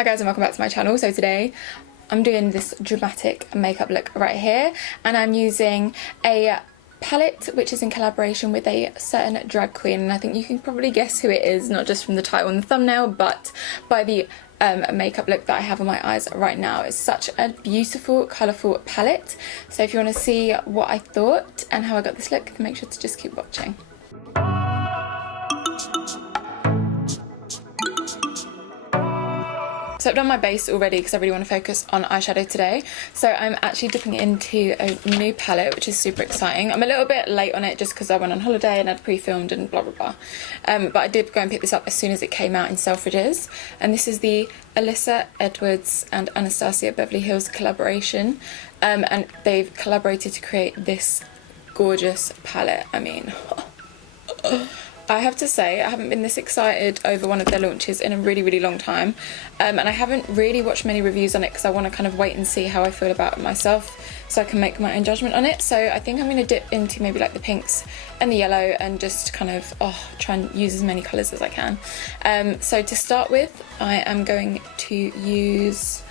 Hi guys and welcome back to my channel. So today I'm doing this dramatic makeup look right here, and I'm using a palette which is in collaboration with a certain drag queen, and I think you can probably guess who it is, not just from the title and the thumbnail but by the makeup look that I have on my eyes right now. It's such a beautiful colourful palette, so if you want to see what I thought and how I got this look, make sure to just keep watching. So I've done my base already because I really want to focus on eyeshadow today. So I'm actually dipping into a new palette, which is super exciting. I'm a little bit late on it just because I went on holiday and I'd pre-filmed and blah blah blah. But I did go and pick this up as soon as it came out in Selfridges. And this is the Alyssa Edwards and Anastasia Beverly Hills collaboration. And they've collaborated to create this gorgeous palette. I mean... I have to say, I haven't been this excited over one of their launches in a really long time, and I haven't really watched many reviews on it because I want to kind of wait and see how I feel about it myself so I can make my own judgment on it. So I think I'm going to dip into maybe like the pinks and the yellow and just kind of try and use as many colours as I can. So to start with, I am going to use...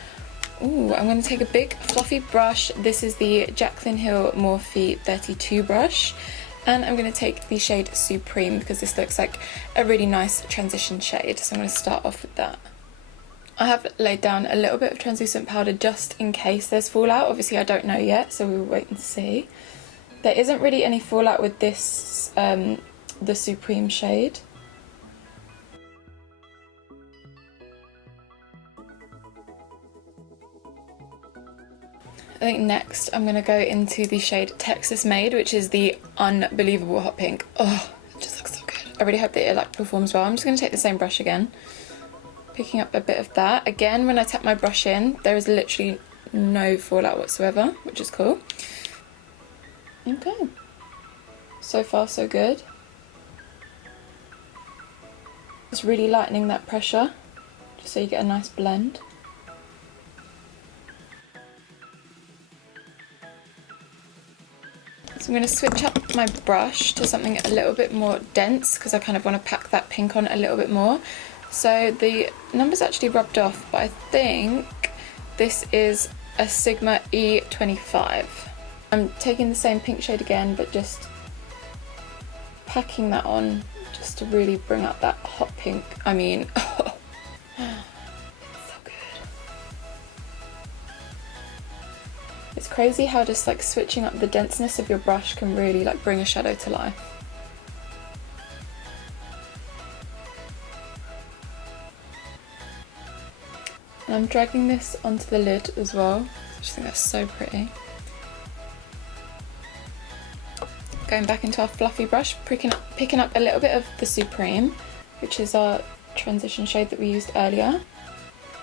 I'm going to take a big fluffy brush. This is the Jaclyn Hill Morphe 32 brush. And I'm going to take the shade Supreme because this looks like a really nice transition shade. So I'm going to start off with that. I have laid down a little bit of translucent powder just in case there's fallout. Obviously I don't know yet, so we'll wait and see. There isn't really any fallout with this, the Supreme shade. I think next I'm going to go into the shade Texas Made, which is the unbelievable hot pink. Oh, it just looks so good. I really hope that it like performs well. I'm just going to take the same brush again, picking up a bit of that. Again, when I tap my brush in, there is literally no fallout whatsoever, which is cool. Okay. So far so good. Just really lightening that pressure, just so you get a nice blend. So I'm going to switch up my brush to something a little bit more dense because I kind of want to pack that pink on a little bit more. So the numbers actually rubbed off, but I think this is a Sigma E25. I'm taking the same pink shade again, but just packing that on just to really bring out that hot pink. I mean, it's crazy how just like switching up the denseness of your brush can really like bring a shadow to life. And I'm dragging this onto the lid as well. I just think that's so pretty. Going back into our fluffy brush, picking up a little bit of the Supreme, which is our transition shade that we used earlier.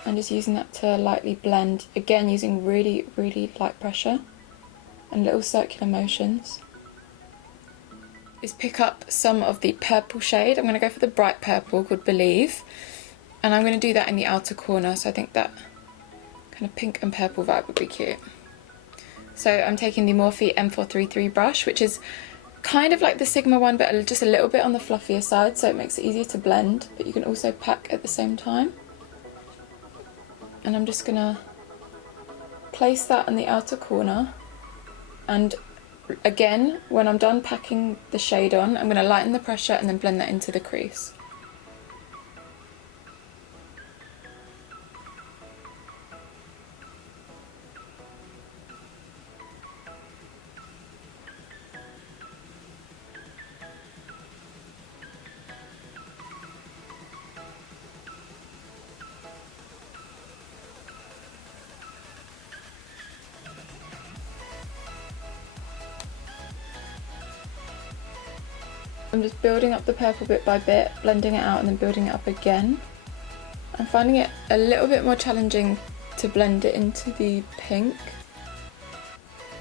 And just using that to lightly blend, again using really light pressure and little circular motions. Is pick up some of the purple shade. I'm going to go for the bright purple called Believe, and I'm going to do that in the outer corner, so I think that kind of pink and purple vibe would be cute. So I'm taking the Morphe M433 brush, which is kind of like the Sigma one but just a little bit on the fluffier side, so it makes it easier to blend, but you can also pack at the same time. And I'm just gonna place that in the outer corner, and again when I'm done packing the shade on, I'm gonna lighten the pressure and then blend that into the crease. I'm just building up the purple bit by bit, blending it out and then building it up again. I'm finding it a little bit more challenging to blend it into the pink,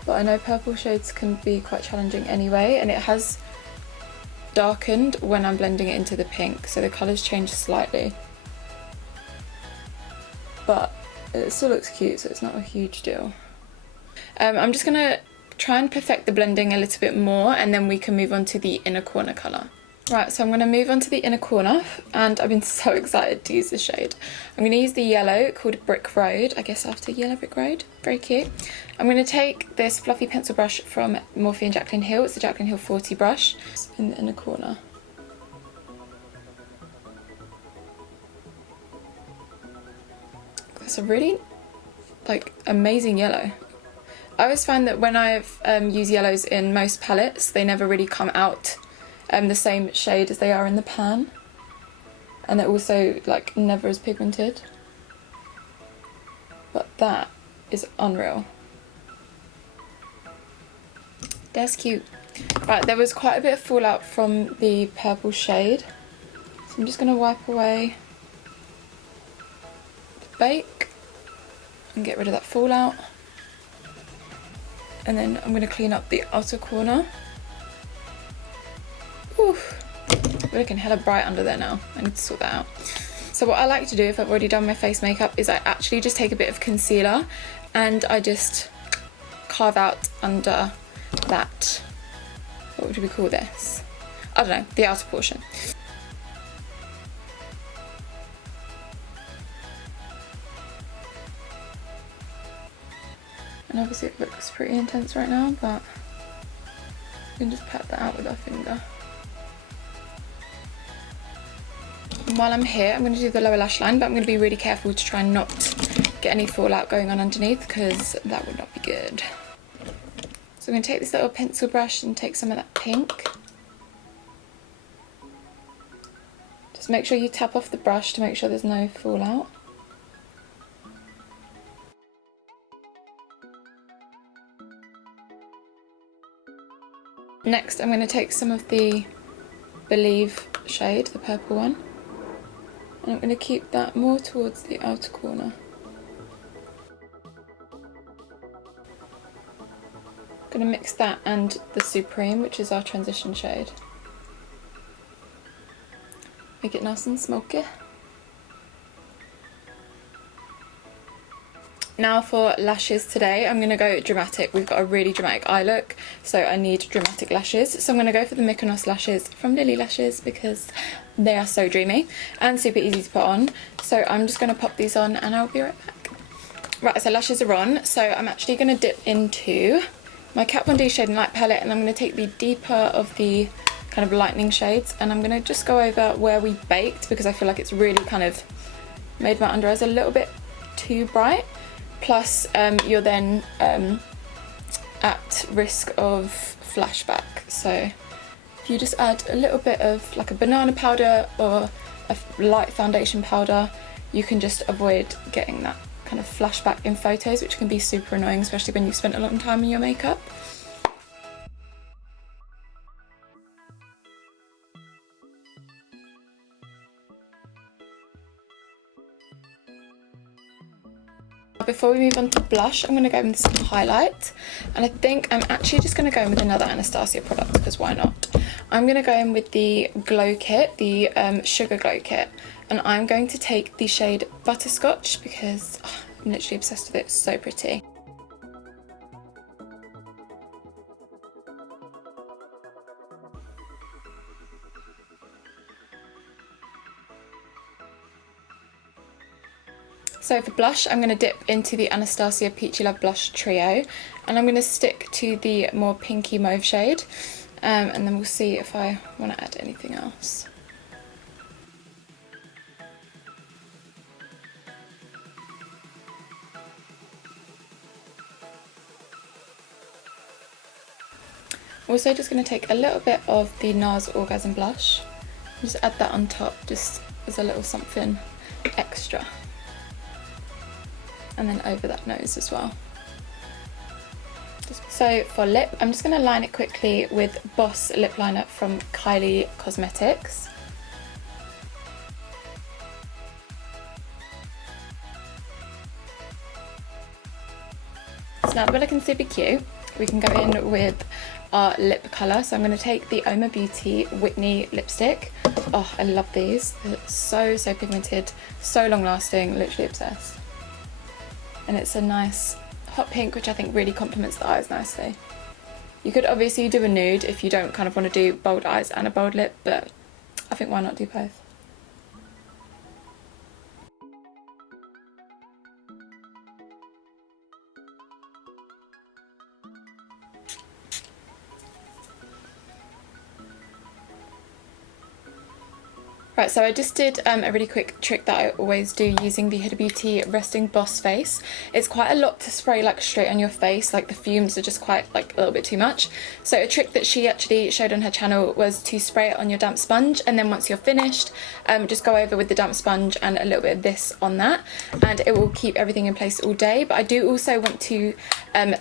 but I know purple shades can be quite challenging anyway, and it has darkened when I'm blending it into the pink, so the colours change slightly. But it still looks cute, so it's not a huge deal. I'm just going to try and perfect the blending a little bit more, and then we can move on to the inner corner colour. Right, so I'm going to move on to the inner corner, and I've been so excited to use this shade. I'm going to use the yellow called Brick Road, I guess after Yellow Brick Road. Very cute. I'm going to take this fluffy pencil brush from Morphe and Jaclyn Hill. It's the Jaclyn Hill 40 brush in the inner corner. That's a really, like, amazing yellow. I always find that when I've used yellows in most palettes, they never really come out the same shade as they are in the pan, and they're also like never as pigmented, but that is unreal. That's cute. Right, there was quite a bit of fallout from the purple shade, so I'm just going to wipe away the bake and get rid of that fallout, and then I'm going to clean up the outer corner. Oof. We're looking hella bright under there now. I need to sort that out. So what I like to do if I've already done my face makeup is I actually just take a bit of concealer and I just carve out under that, what would we call this? I don't know, the outer portion. And obviously it looks pretty intense right now, but we can just pat that out with our finger. And while I'm here, I'm going to do the lower lash line, but I'm going to be really careful to try and not get any fallout going on underneath, because that would not be good. So I'm going to take this little pencil brush and take some of that pink. Just make sure you tap off the brush to make sure there's no fallout. Next, I'm going to take some of the Believe shade, the purple one, and I'm going to keep that more towards the outer corner. I'm going to mix that and the Supreme, which is our transition shade. Make it nice and smoky. Now for lashes today, I'm going to go dramatic. We've got a really dramatic eye look, so I need dramatic lashes. So I'm going to go for the Mykonos Lashes from Lilly Lashes because they are so dreamy and super easy to put on. So I'm just going to pop these on and I'll be right back. Right, so lashes are on. So I'm actually going to dip into my Kat Von D Shade and Light palette, and I'm going to take the deeper of the kind of lightning shades, and I'm going to just go over where we baked because I feel like it's really kind of made my under eyes a little bit too bright. Plus, you're then at risk of flashback. So if you just add a little bit of like a banana powder or a light foundation powder, you can just avoid getting that kind of flashback in photos, which can be super annoying, especially when you've spent a long time on your makeup. Before we move on to blush, I'm going to go in with some highlight, and I think I'm actually just going to go in with another Anastasia product because why not. I'm going to go in with the Glow Kit, the Sugar Glow Kit, and I'm going to take the shade Butterscotch because I'm literally obsessed with it. It's so pretty. So for blush, I'm going to dip into the Anastasia Peachy Love Blush Trio, and I'm going to stick to the more pinky mauve shade, and then we'll see if I want to add anything else. Also just going to take a little bit of the NARS Orgasm Blush, and just add that on top just as a little something extra. And then over that nose as well. So for lip, I'm just going to line it quickly with Boss Lip Liner from Kylie Cosmetics. So now that we're looking super cute, we can go in with our lip colour. So I'm going to take the Oma Beauty Whitney lipstick. Oh, I love these. They're so pigmented, so long lasting, literally obsessed. And it's a nice hot pink, which I think really complements the eyes nicely. You could obviously do a nude if you don't kind of want to do bold eyes and a bold lip, but I think why not do both? Right, so I just did a really quick trick that I always do using the Huda Beauty Resting Boss Face. It's quite a lot to spray like straight on your face, like the fumes are just quite like a little bit too much. So a trick that she actually showed on her channel was to spray it on your damp sponge, and then once you're finished, just go over with the damp sponge and a little bit of this on that, and it will keep everything in place all day. But I do also want to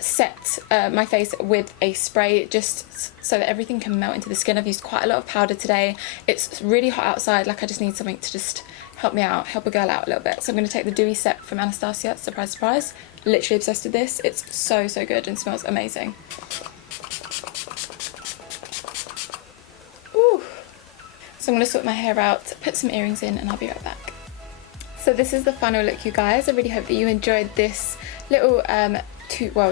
set my face with a spray just so that everything can melt into the skin. I've used quite a lot of powder today. It's really hot outside, like I just need something to just help me out, help a girl out a little bit. So I'm going to take the Dewy Set from Anastasia, surprise surprise. Literally obsessed with this. It's so good and smells amazing. Ooh. So I'm going to sort my hair out, put some earrings in, and I'll be right back. So this is the final look, you guys. I really hope that you enjoyed this little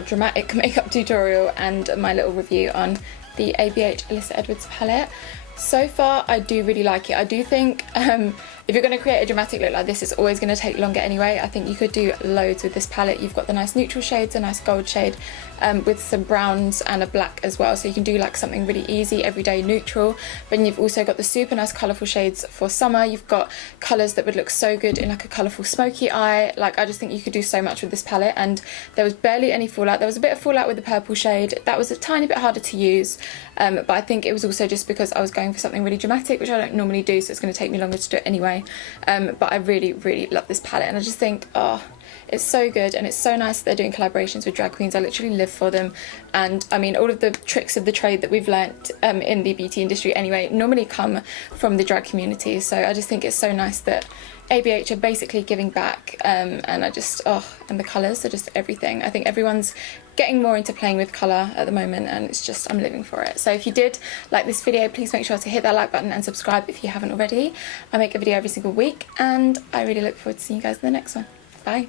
dramatic makeup tutorial and my little review on the ABH Alyssa Edwards palette. So far I do really like it. I do think if you're going to create a dramatic look like this, it's always going to take longer anyway. I think you could do loads with this palette. You've got the nice neutral shades, a nice gold shade with some browns and a black as well, so you can do like something really easy, everyday neutral. But then you've also got the super nice colourful shades for summer. You've got colours that would look so good in like a colourful smoky eye. Like, I just think you could do so much with this palette, and there was barely any fallout. There was a bit of fallout with the purple shade. That was a tiny bit harder to use, but I think it was also just because I was going for something really dramatic, which I don't normally do, so it's going to take me longer to do it anyway. But I really love this palette, and I just think, oh, it's so good, and it's so nice that they're doing collaborations with drag queens. I literally live for them, and I mean, all of the tricks of the trade that we've learnt in the beauty industry anyway normally come from the drag community, so I just think it's so nice that ABH are basically giving back, and I just, oh, and the colours are just everything. I think everyone's getting more into playing with colour at the moment, and it's just, I'm living for it. So if you did like this video, please make sure to hit that like button and subscribe if you haven't already. I make a video every single week, and I really look forward to seeing you guys in the next one. Bye.